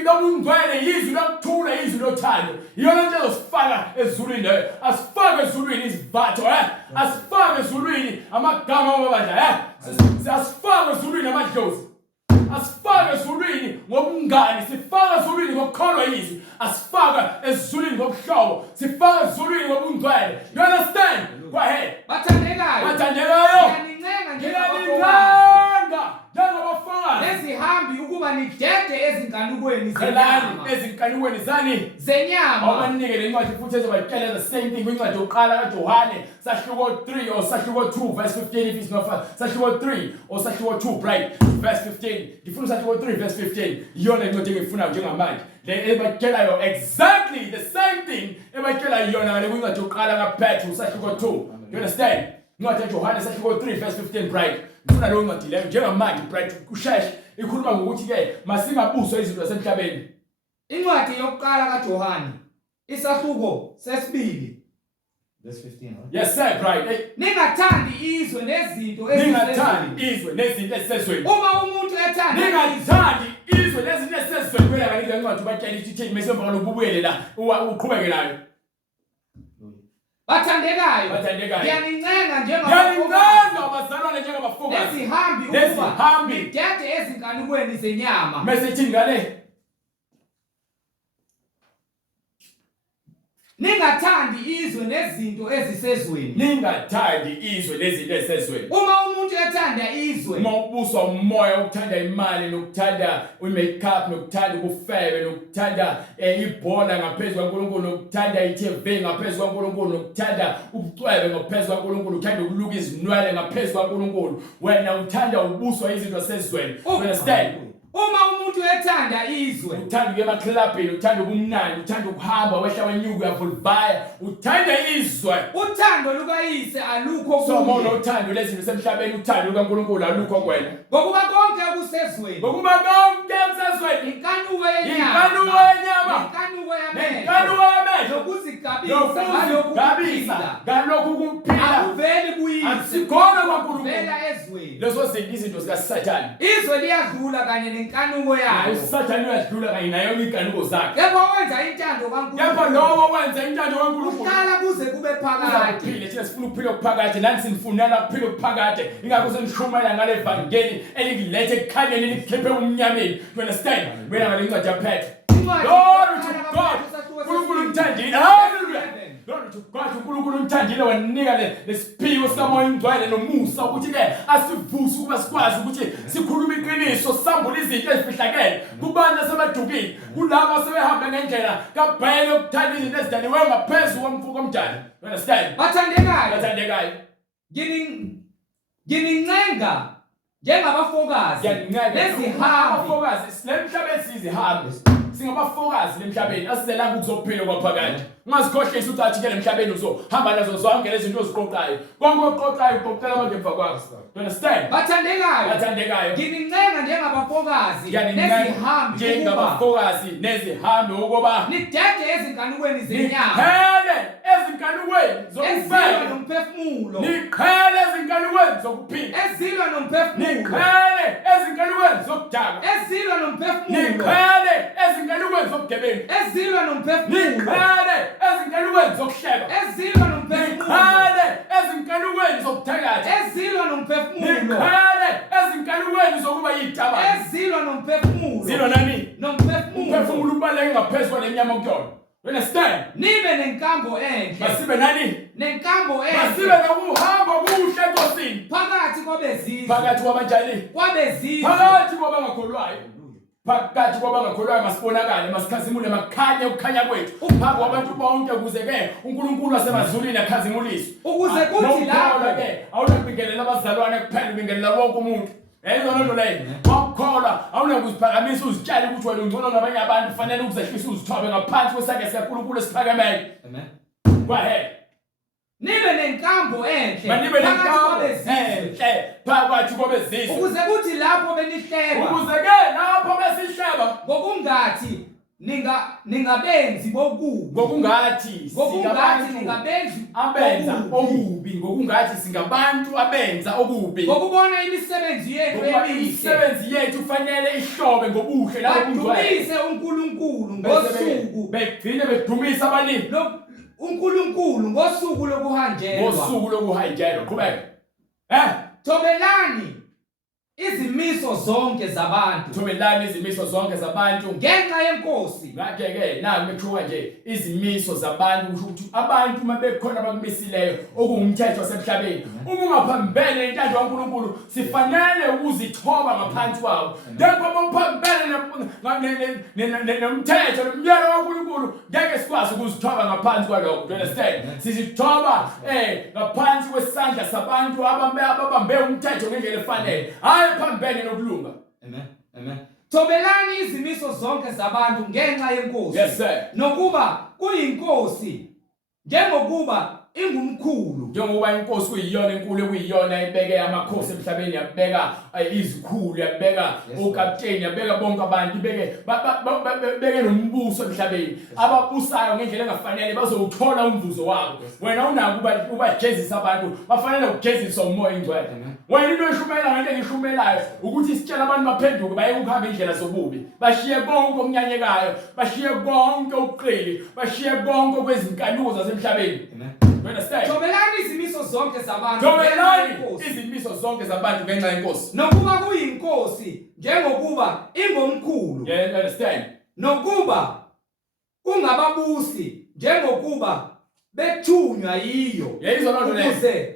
lobungcwele izwi lokuthula izwi lothando iyona nto ezosifaka ezulwini asifake ezulwini izivatho asifake ezulwini amagama amabandla asifake ezulwini amadlozi asifake ezulwini ngobungani sifake ezulwini ngokukholwa izwi asifake ezulwini ngobuhlobo sifake ezulwini ngobungcwele. You understand? Go ahead. bathandekayo njengabafana nezihambi ukuba nidede ezinkanukweni ezinkanukweni zani zenyama abanike lencwadi futhi ezobatshela the same thing kwincwadi yokuqala kaJohane sahluko 3 or sahluko 2 verse 15 if it's not sahluko 3 or sahluko 2 right verse 15 ngifuna sahluko 3 verse 15 iyona incwadi engifuna njengamanje le ebatshelayo exactly the same thing ebatshela yona ngale kwincwadi yokuqala kaPetru sahluko 2. You understand? Incwadi kaJohane sahluko 3 verse 15 right ngifuna lo ncwadi leyo njengamanje right kusheshe ikhuluma ngokuthi ke masingabuswa izinto zasemhlabeni. incwadi yokuqala kaJohane isahluko sesibili verse 15 yes sir right ningathandi izwe nezinto ezisezweni uma umuntu ethanda ningathandi izwe nezinto ezisezweni kwela kanti incwadi batshela ithi mesemva lokubuyele la uqhubeke nayo bathandekayo ngiyanincenga abazalwane njengabafokasi nezihambi nidede ezinkanukweni zenyama message ngale ningathandi izwe nezinto ezisezweni uma umuntu ethanda izwe uma ubuswa umoya ukuthanda imali nokuthanda umakeup nokuthanda ubufebe nokuthanda ibhola ngaphezulu kaNkulunkulu nokuthanda iTV ngaphezulu kaNkulunkulu nokuthanda ubucwebe ngaphezulu kaNkulunkulu uthanda ukuluka izinwele ngaphezulu kaNkulunkulu wena uthanda ubuswa izinto zasezweni. Understand? uma umuntu ethanda izwe uthanda ukuya emaclubini uthanda ubumnandi uthanda ukuhamba wehla wenyuku uyavulvaya uthanda izwe uthando lukayise alukho kuye somona uthando lezinto semhlabeni uthando lukaNkulunkulu alukho kwena ngokuba konke okusezweni inkanuko yenyama nokuzigabisa ngalokhu kuphila akuveli kuyise asikhona kwaNkulunkulu vela ezweni lezo izinto zikaSathane izwe liyadlula kanye nenkanuko yayo uSathane uyadlula kanye nayo inkanuko zakhe kepha wenza intando kaNkulunkulu kepha lowo wenza intando kaNkulunkulu uhlala kuze kube phakade thina sifuna ukuphila okuphakade nani sinifunela ukuphila okuphakade ingakho senishumayela ngale evangeli elilethe ekukhanyeni likhiphe umnyameni. You understand? Wena ngale incwadi yaPetru glory to God uNkulunkulu umthandile hallelujah glory to God uNkulunkulu umthandile wanika lesiphiwo sikamoya ngcwele nomusa ukuthi ke asivuse ukuba sikwazi ukuthi sikhuluma iqiniso sambule izinto ezifihlakele kubantu asebadukile kulabo sebehamba ngendlela kaBhayeli yokuthanda izinto ezidaliwe ngaphezulu komfuko omdala. You understand? bathandekayo bathandekayo nginincenga njengabafokazi nezihambi abafokazi lemhlabeni sizihambi singabafokazi lemhlabeni asizelanga ukuzophila kwaphakade ungazikhohlisa ukuthi athi ke lemhlabeni uzohamba nazo zonke lezi zinto oziqoqayo konke oqoqayo uqoqela abantu emva kwakho. You understand? bathandekayo nginincenga njengabafokazi nezihambi njengabafokazi nezihambi ukuba nidede ezinkanukweni zenyama niqhele ezinkanukweni ezilwa nomphefumulo niqhele ezinkanukweni zokuphila ezilwa nomphefumulo niqhele ezinkanukweni zokudaka ezilwa nomphefumulo niqhele ezinkanukweni zobugebengu ezilwa nomphefumulo niqhele ezinkanukweni zokuhleba ezilwa nomphefumulo niqhele ezinkanukweni zokuthakatha ezilwa nomphefumulo niqhele ezinkanukweni zokuba yitabane ezilwa nomphefumulo zilwa nani nomphefumulo umphefumulo ubaleke ngaphezulu kwanenyama kuyona. You understand? nibe nenkambo enhle Masibe nani? nenkambo Masibe enhle nokuhamba kuhle enkosini phakathi kwabezizwe phakathi kwabanjani kwabezizwe phakathi kwabangakholwayo phakathi kwabangakholwayo masibonakale masikhazimule makhanye ukukhanya kwethu phakathi kwabantu bonke ukuze ke uNkulunkulu wasemazulwini akhazimuliswe ukuze kuthi lapho ke awunabingelela abazalwane kuphela ubingelela wonke umuntu. Yayizona nto leyo wakukholwa awunakuziphakamisa uzitshale ukuthi wena ungcono nabanye abantu kufanele ukuzehlisa uzithobe ngaphansi kwesakhe sikaNkulunkulu esiphakemeyo. Amen. Go ahead. nibe nenkambo enhle Manibe phakathi nenkambo kwabezizwe enhle phakathi kwabezizwe ukuze kuthi lapho benihleba ukuze ke lapho besihleba ngokungathi ningabenzi bokubi ngokungathi ningabenzi abenza okubi ngokungathi singabantu abenza okubi ngokubona imisebenzi yethu emihle imisebenzi yethu kufanele ihlobe ngobuhle badumise uNkulunkulu ngosuku begcine bedumisa abanini uNkulunkulu ngosuku lokuhanjelwa qhubeka thobelani izimiso zonke zabantu ngenxa yenkosi ngake naku mekhuluma nje izimiso zabantu kusho ukuthi abantu mabekhona abakumisileyo okungumthetho wasemhlabeni uma ungaphambene nentando kaNkulunkulu sifanele ukuzithoba ngaphansi kwawo ngakho bawuphambene nomthetho nomyalo kaNkulunkulu ngeke sikwazi ukuzithoba ngaphansi kwalokho. You understand? Sizithoba ngaphansi kwesandla sabantu ababambe umthetho ngendlela efanele phambene nokulunga. Amen. Thobelani izimiso zonke zabantu ngenxa yenkosi. Yes sir. Nokuba kuyinkosi njengokuba ingumkhulu njengoba inkosi kuyiyona enkulu ekuyiyona ibeke amakhosi emhlabeni yabeka izikhulu yabeka ukapteni yabeka bonke abantu beke nombuso emhlabeni ababusayo ngendlela engafanele bazowuthola umvuzo wabo. Wena unako ubajezisa abantu bafanele ukujeziswa umoya ingcwele. Wena into eshumela ngento engishumelayo ukuthi isitshela abantu baphenduke baye ukuhamba indlela zobubi bashiye konke okunyanyekayo bashiye konke okuqili bashiye konke kwezinkanuko zasemhlabeni. Thobelani izimiso zonke zabantu ngenxa yenkosi nokuba kuyinkosi njengokuba ingomkhulu. Yeah, you understand? Nokuba kungababusi njengokuba bethunywa yiyo ukuze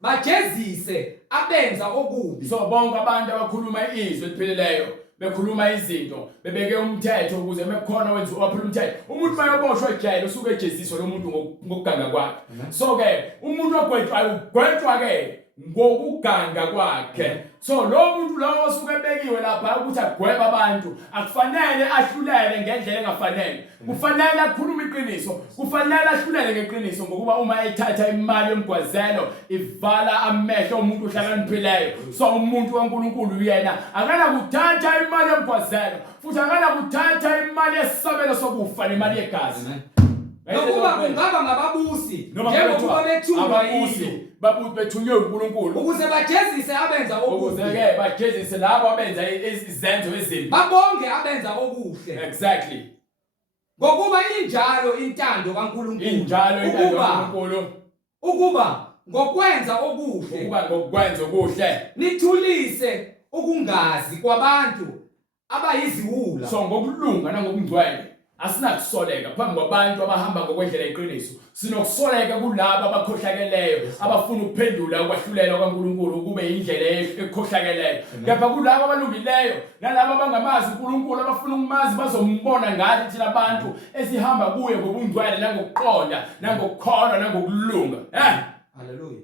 bajezise abenza okubi. So bonke abantu abakhuluma izwi elipheleleyo bekhuluma izinto bebeke umthetho ukuze mekhona wenza uphula umthetho umuntu mayoboshwa ejele usuke ejeziswa lo muntu ngokuganga kwakhe. So ke umuntu ogwetshwayo ugwetshwa ke ngokuganga kwakhe. So lo muntu lo osuke ebekiwe lapha ukuthi agweba abantu akufanele ahlulele ngendlela engafanele. Kufanele akhulume iqiniso, kufanele ahlulele ngeqiniso ngokuba uma ethatha imali yomgwazelo ivala amehlo omuntu ohlakaniphileyo. So umuntu kaNkulunkulu yena akana kuthatha imali yomgwazelo futhi akana kuthatha imali yesabelo sokufa nemali yegazi. Nokuba kungaba ngababusi njengokuba bethunywa yiyo bethunywe uNkulunkulu ukuze bajezise abenza okubi. Ukuze ke bajezise labo abenza izenzo ezimbi babonge abenza okuhle. Exactly. Ngokuba injalo intando kaNkulunkulu ukuba ngokwenza okuhle nithulise ukungazi kwabantu abayiziwula. So ngokulunga nangokungcwele asinakusoleka phambi kwabantu abahamba ngokwendlela yeqiniso. Sinokusoleka kulabo abakhohlakeleyo abafuna ukuphendula ukwahlulela kwaNkulunkulu kube indlela ekhohlakeleyo. Kepha kulabo abalungileyo nalabo abangamazi uNkulunkulu abafuna ukumazi bazombona ngathi thina abantu esihamba kuye ngobungcwele nangokuqonda nangokukholwa nangokulunga. Hallelujah.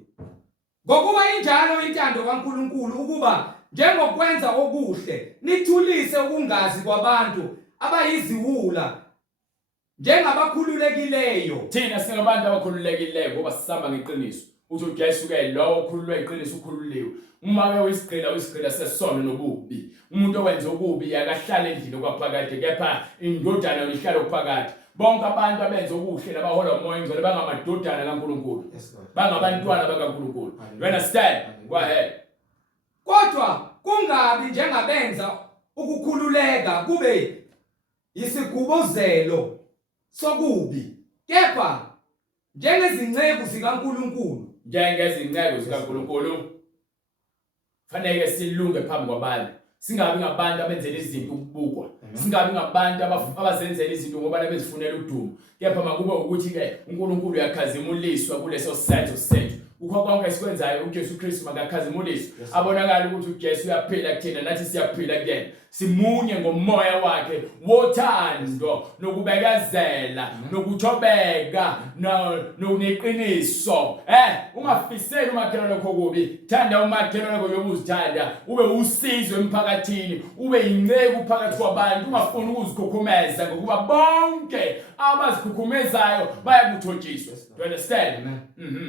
Ngokuba injalo intando kaNkulunkulu ukuba njengokwenza okuhle nithulise ukungazi kwabantu abayiziwula njengabakhululekileyo. Thina singabantu abakhululekileyo ngoba sisamba ngeqiniso. Uthi uJesu ke lowo okhululwe iqiniso ukhululiwe. Uma ke uyisigqila sesono nobubi. Umuntu owenza okubi akahlala endlini okwaphakade kepha indodana uyihlala okuphakade. Bonke abantu abenza okuhle labahola umoya engcwele bangamadodana kaNkulunkulu. Bangabantwana bakaNkulunkulu. You understand? Go ahead. Kodwa kungabi njengabenza ukukhululeka kube isigubuzelo sokubi, kepha njengezinceku zikaNkulunkulu. Njengezinceku zikaNkulunkulu fanele silunge phambi kwabantu. Singabi ngabantu abenzela izinto ukubukwa. Singabi ngabantu abazenzela izinto ngoba bezifunela udumo. Kepha makube ukuthi ke uNkulunkulu uyakhazimuliswa kuleso senzo sethu. Ukho konke esikwenzayo uJesu Kristu makakhazimuliswe. Abonakala ukuthi uJesu uyaphila kuthina nathi siyaphila kuyena. Simunye ngomoya wakhe wothando nokubekezela nokuthobeka neqiniso. Ungafiseli umakhelwane wakho kubi. Thanda umakhelwane wakho yobuzithanda. Ube usizo emphakathini. Ube inceku phakathi kwabantu. Ungafuni ukuzikhukhumeza ngokuba bonke abazikhukhumezayo bayakuthotshiswa. You understand?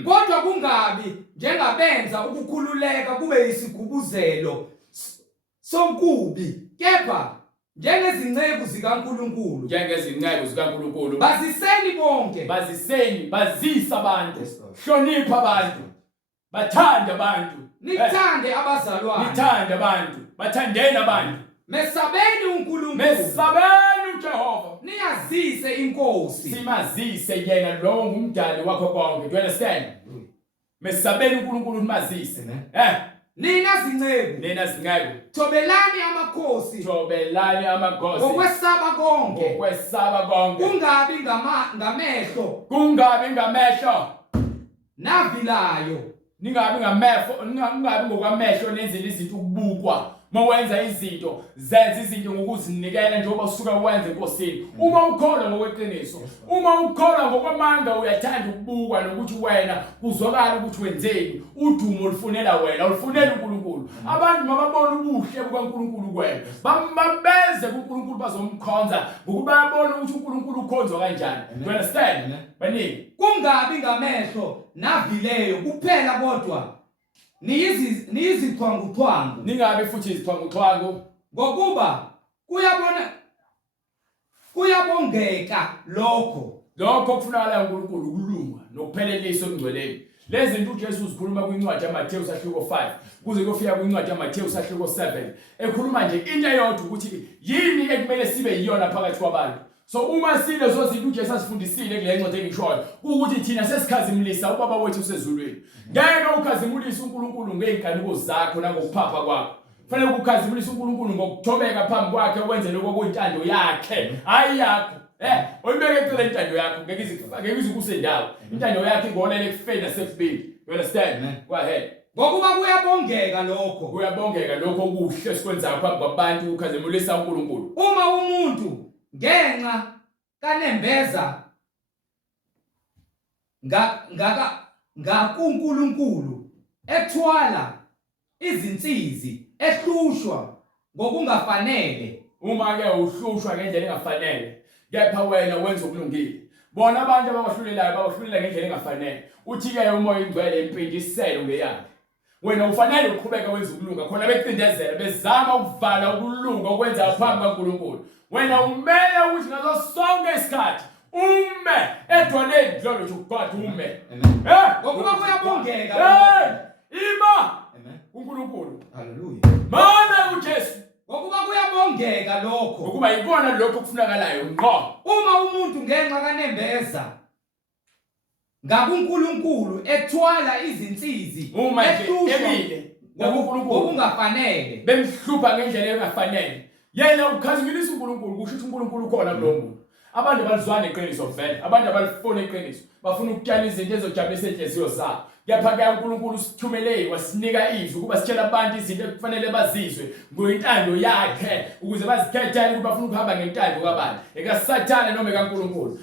Kodwa kungabi njengabenza ukukhululeka kube isigubuzelo sonkubi, kepha njengezinceku zikaNkulunkulu. Njengezinceku zikaNkulunkulu. Baziseni bonke. Bazisa abantu. Hlonipha abantu. Bathanda abantu. Nithande abazalwane. Nithande abantu. Bathandeni abantu. Mesabeni uNkulunkulu. Mesabeni uJehova. Niyazise inkosi. Simazise yena lowo ngumdali wakho konke. Do you understand? Mesabeni uNkulunkulu nimazise. Nina zinceku. Thobelani amakhosi. Ngokwesaba konke. Kungabi ngamehlo. Navilayo. Ningabi ngokwamehlo nenzela izinto ukubukwa. Mawenza izinto, zenza izinto ngokuzinikela njengoba usuka wenza enkosini. Uma ukholwa ngokweqiniso, uma ukholwa ngokwamanga uyathanda ukubukwa nokuthi wena kuzwakala ukuthi wenzeni. Udumo olufunela wena, olufunela uNkulunkulu. Abantu mababona ubuhle bukaNkulunkulu kuwena, bambeze kuNkulunkulu bazomkhonza ngokuba bayabona ukuthi uNkulunkulu ukhonzwa kanjani. You understand? Baningi. Kungabi ngamehlo navileyo kuphela kodwa niyizithwanguthwangu. Ningabe futhi izithwanguthwangu ngokuba kuyabongeka lokho kufunakala uNkulunkulu ukulunga nokupheleliswa ekungcweleni. Lezi zinto uJesu uzikhuluma kwincwadi yaMathewu sahluko 5 kuze kufika kwincwadi yaMathewu sahluko 7. Ekhuluma nje into eyodwa ukuthi yini ekumele sibe yiyona phakathi kwabantu. So uma silezo zinto uJesu asifundisile kule ncwadi engishoyo ukuthi thina sesikhazimulisa ubaba wethu usezulwini. Ngeke ukhazimulise uNkulunkulu ngeenkanuko zakho nangokuphapha kwakho. Fanele ukukhazimulisa uNkulunkulu ngokuthobeka phambi kwakhe wenze lokho kuyintando yakhe, hayi yakho. Oyibeke eceleni intando yakho ngeke izukusendawo. Intando yakhe ingolele ekufeni nasekubili. You understand? Go ahead. Ngokuba kuyabongeka lokho okuhle esikwenzayo phambi kwabantu ukhazimulisa uNkulunkulu. Uma umuntu ngenxa kanembeza ngakuNkulunkulu ethwala izinsizi ehlushwa ngokungafanele. Uma ke uhlushwa ngendlela engafanele, kepha wena wenza okulungile. Bona abantu abahlulela ngendlela engafanele. Uthi ke umoya ingcwele impindiselo ngeyakhe. Wena ufanele uqhubeka wenza ukulunga khona beqindezela bezama ukuvala ukulunga okwenza phambi kaNkulunkulu. Wena umele ukuthi ngazo sonke isikhathi ume edwaleni dlolo God ume. Ngokuba kuyabongeka. Ima uNkulunkulu. Hallelujah. Mana uJesu. Ngokuba kuyabongeka lokho. Ngokuba yikona lokho kufunakalayo ngqo. Uma umuntu ngenxa kanembeza ngakuNkulunkulu ethwala izinsizi emile ngokungafanele bemhlupha ngendlela engafanele. Yena ukhazimulisa uNkulunkulu kusho ukuthi uNkulunkulu khona kulo muntu. Abantu abalizwana iqiniso vele, abantu abalifuna iqiniso, bafuna ukutyala izinto ezojabulisa inhliziyo zabo. Kepha ke uNkulunkulu sithumele wasinika izwi ukuba sitshela abantu izinto ekufanele bazizwe ngoyintando yakhe ukuze bazikhethele ukuba bafuna ukuhamba ngentando kabani ekaSathane noma ekaNkulunkulu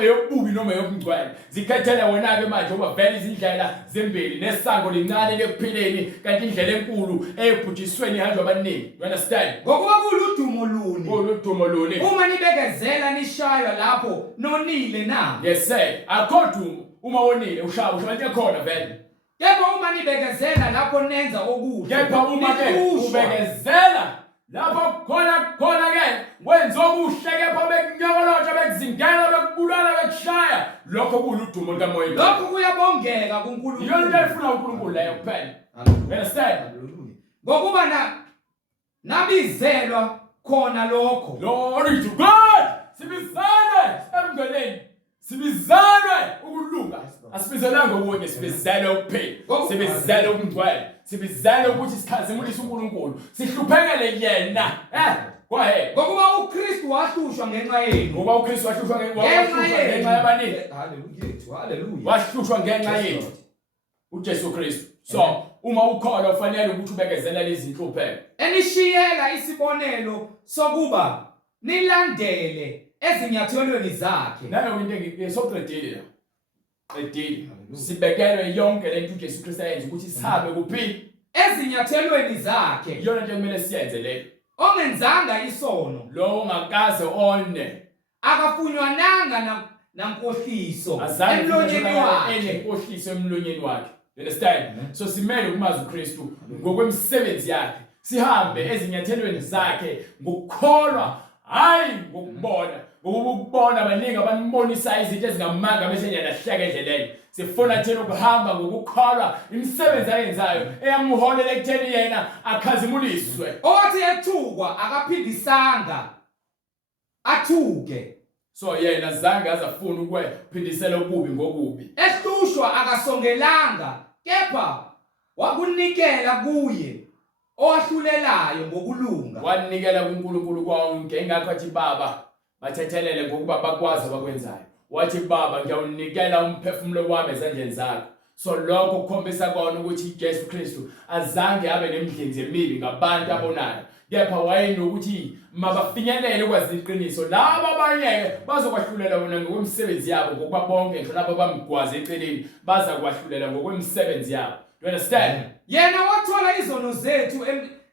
eyobubi noma eyobungcwele zikhethele wena ke manje ukuba vele izindlela zembili nesango lincane lekuphileni kanti indlela enkulu eyebhujisweni ihanjwa abaningi. You understand? Ngokuba kuludumo luni Uludumo luni uma nibekezela nishaywa lapho nonile na. yes sir akhodumo uma wonile ushaya into khona vele. Kepha uma nibekezela lapho nenza okuhle. Kepha uma ke ubekezela lapho khona ke wenza okuhle kepha bekunyokolotha bekuzingela bekubulala bekushaya lokho kuludumo likamoya. Lokho kuyabongeka kuNkulunkulu. Yona into efuna uNkulunkulu leyo kuphela. Understand? Ngokuba nabizelwa khona lokho. Glory to God. Sibizane emngeleni. Sibizane ukulunga. Asibizelanga ubonke sibizane ukuphila. Sibizane ukungcwele. Sibizane ukuthi sikhazimulise uNkulunkulu. Sihluphekele yena. Go ahead. Ngokuba uKristu wahlushwa ngenxa yenu. Ngoba uKristu wahlushwa ngenxa yabanini. Hallelujah. Wahlushwa ngenxa yethu. uJesu Kristu. So, uma ukholwa ufanele ukuthi ubekezela lezi inhlupheko. Enishiyela isibonelo sokuba nilandele ezinyathelweni zakhe. Nayo into ngisoqedile la. Qedile. Sibekelwe yonke lento uJesu Kristu ayenza ukuthi sihambe kuphi? Ezinyathelweni zakhe. Iyona into kumele siyenze leyo. Ongenzanga isono. Lo ongakaze one. Akafunywananga nankohliso emlonyeni wakhe. Enenkohliso emlonyeni wakhe. You understand? So simele ukumazi uKristu ngokwemsebenzi yakhe. Sihambe ezinyathelweni zakhe ngokukholwa hayi ngokubona. Ukubona abaningi abanibonisa izinto ezingamanga bese yalahleka endleleni. Sifuna thina ukuhamba ngokukholwa imisebenzi ayenzayo eyamholela ekutheni yena akhazimuliswe. Othi ethukwa akaphindisanga athuke. So yena zange azafuna ukuphindisela okubi ngokubi. Ehlushwa akasongelanga kepha wakunikela kuye owahlulelayo ngokulunga. Wanikela kuNkulunkulu konke ingakho athi Baba bathethelele ngokuba bakwazi abakwenzayo. Wathi Baba ngiyawunikela umphefumulo wami ezandleni zakho. So lokho kukhombisa kona ukuthi uJesu Kristu azange abe nemidlinzi emibi ngabantu abonayo. Kepha wayenokuthi mabafinyelele ukwazi iqiniso laba abanye bazokwahlulela wona ngokwemsebenzi yabo ngokuba bonke nje laba bamgwaza eceleni baza kwahlulela ngokwemsebenzi yabo. You understand? Yena wathola izono zethu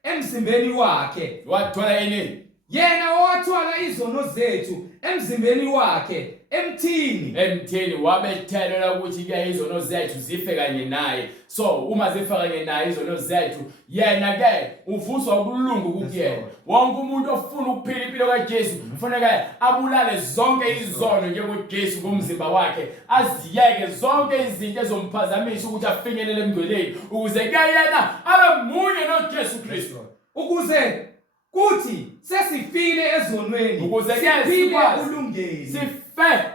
emzimbeni wakhe. Wathola yini? Yena wathola izono zethu emzimbeni wakhe emthini wabethelela ukuthi ke izono zethu zife kanye naye. So uma zifa kanye naye izono zethu yena ke uvuswa ukulunga kukuyena. Wonke umuntu ofuna ukuphila impilo kaJesu kufanele abulale zonke izono njengoJesu ngomzimba wakhe aziyeke zonke izinto ezomphazamisa ukuthi afinyelele emngcweleni ukuze ke yena abe munye noJesu Kristu ukuze kuthi sesifile ezonweni ukuze ke siphile sife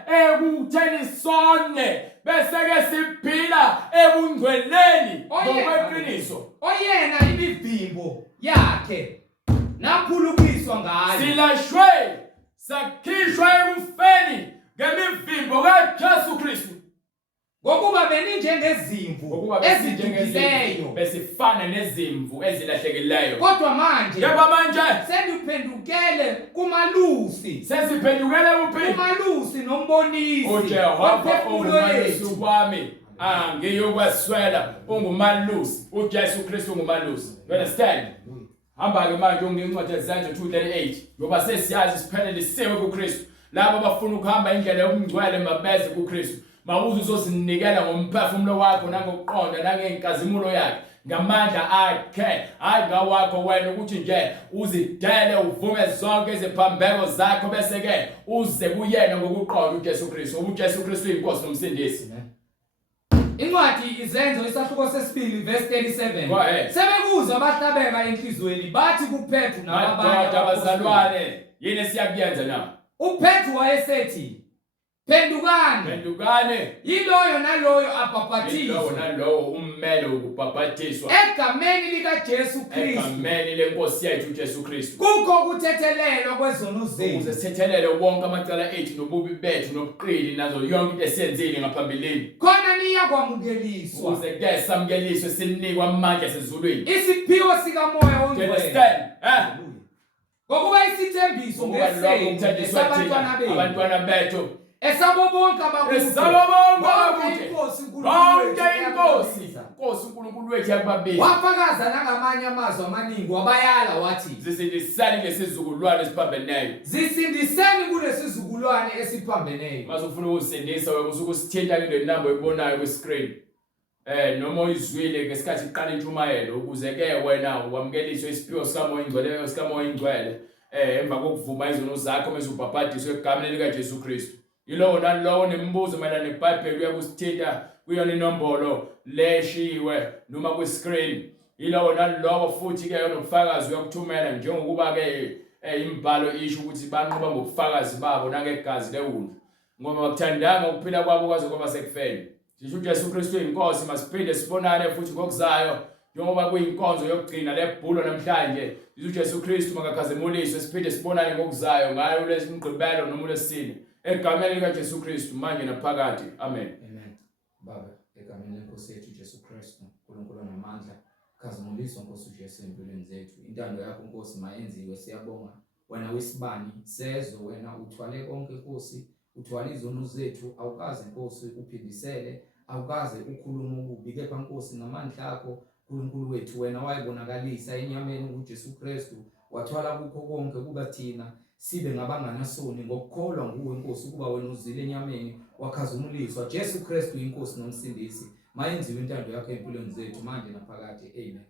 ekutheni sonke bese ke siphila ebungcweleni ngokweqiniso. Oyena imivimbo yakhe naphulukiswa ngayo. Silashwe sakhishwa ekufeni ngemivimbo kaJesu Kristu. Ngokuba beninjengezimvu ezidukileyo besifana nezimvu ezilahlekeleyo. Kodwa manje seniphendukele kumalusi. Sesiphendukele kuphi? Kumalusi nombonisi. uJehova ungumalusi wami. Ngiyokwaswela ungumalusi. uJesu Kristu ungumalusi. You understand? Hamba ke manje ungincwadi yezandla 2:38 ngoba sesiyazi siphelele siwe kuKristu. Labo abafuna ukuhamba indlela yokungcwele mabeze kuKristu. Mawuze uzosinikela ngomphefumulo wakho nangokuqonda nangenkazimulo yakhe ngamandla akhe hayi ngawakho wena ukuthi nje uzidele uvume zonke iziphambeko zakho bese ke uze kuyena ngokuqonda uJesu Kristu. uJesu Kristu inkosi nomsindisi. Incwadi izenzo isahluko sesibili verse 37. Sebekuza abahlabeka enhlizweni bathi kuPetru nababanye abazalwane yini siyakuyenza na? uPetru wayesethi Pendukane. Yiloyo naloyo abhaphathizwe. Yiloyo nalowo ummele ukubhaphathiswa. Egameni likaJesu Kristu. Egameni lenkosi yethu uJesu Kristu. Kukho ukuthethelelwa kwezono zethu. Ukuze sithethelele wonke amacala ethu nobubi bethu nobuqili nazo yonke into esiyenzile ngaphambilini. Khona niyakwamukeliswa ukuze ke samukeliswe sinikwa amandla esezulwini. isiphiwo sikamoya Do you ongcwele understand? ngokuba isithembiso ngesenu abantwana bethu esabo bonke abakude Nkosi uNkulunkulu wethu yakubabili wafakaza nangamanye amazwi amaningi wabayala wathi zisindisani lesizukulwane esiphambeneyo. zisindiseni kulesizukulwane esiphambeneyo. Mase ufuna ukusindisa wena usuke usithinta kule number oyibonayo kwi-screen noma uyizwile ngesikhathi iqala intshumayelo ukuze ke wena wamukeliswe isiphiwo sikamoya oyingcwele emva kokuvuma izono zakho mase ubhabhadiswe egameni likaJesu Kristu. Yilowo nalowo nemibuzo mayelana neBhayibheli uyakusithinta kuyona inombolo leshiwe noma kwi-screen. Yilowo nalowo futhi ke unobufakazi uyakuthumela njengokuba ke imbhalo isho ukuthi banqoba ngobufakazi babo nangegazi lewundlu ngoba bakuthandanga ukuphila kwabo kwaze kwaba sekufeni. Sisho uJesu Kristu inkosi masiphinde sibonane futhi ngokuzayo njengoba kuyinkonzo yokugcina lebhulo namhlanje. Sisho uJesu Kristu makakhazemuliswe siphinde sibonane ngokuzayo ngayo lesimgqibelo noma lesine egameni likaJesu Kristu manje naphakade. Amen. Amen. Baba egameni lenkosi yethu Jesu Kristu uNkulunkulu namandla khazimuliswa Nkosi uJesu empilweni zethu. Intando yakho Nkosi mayenziwe siyabonga. Wena wisibani sezo wena uthwale konke Nkosi uthwala izono zethu awukaze Nkosi uphindisele awukaze ukhuluma ububi kepha Nkosi ngamandla akho uNkulunkulu wethu wena wayibonakalisa enyameni uJesu Kristu wathwala kukho konke kuba thina sibe ngabanganasoni ngokukholwa nguwe Nkosi kuba wena uzile enyameni wakhazumuliswa Jesu Kristu inkosi nomsindisi mayenziwe intando yakho empilweni zethu manje naphakade. Amen.